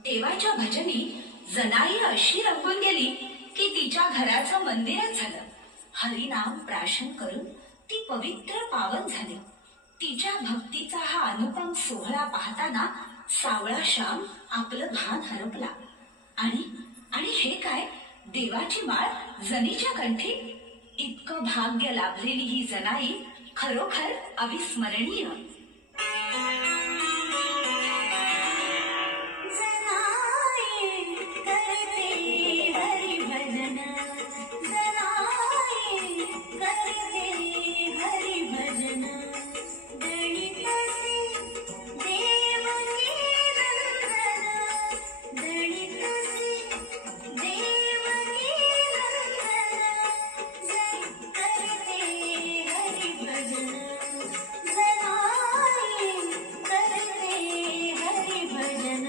देवाच्या भजनी जनाई अशी रंगून गेली की तिच्या घराचं मंदिरच झालं. हरिनाम प्राशन करून ती पवित्र पावन झाली. तिच्या भक्तीचा हा अनुपम सोहळा पाहताना सावळा श्याम आपलं भान हरपला. आणि आणि हे काय? देवाची माळ जनीच्या कंठी? इतकं भाग्य लाभलेली ही जनाई खरोखर अविस्मरणीय.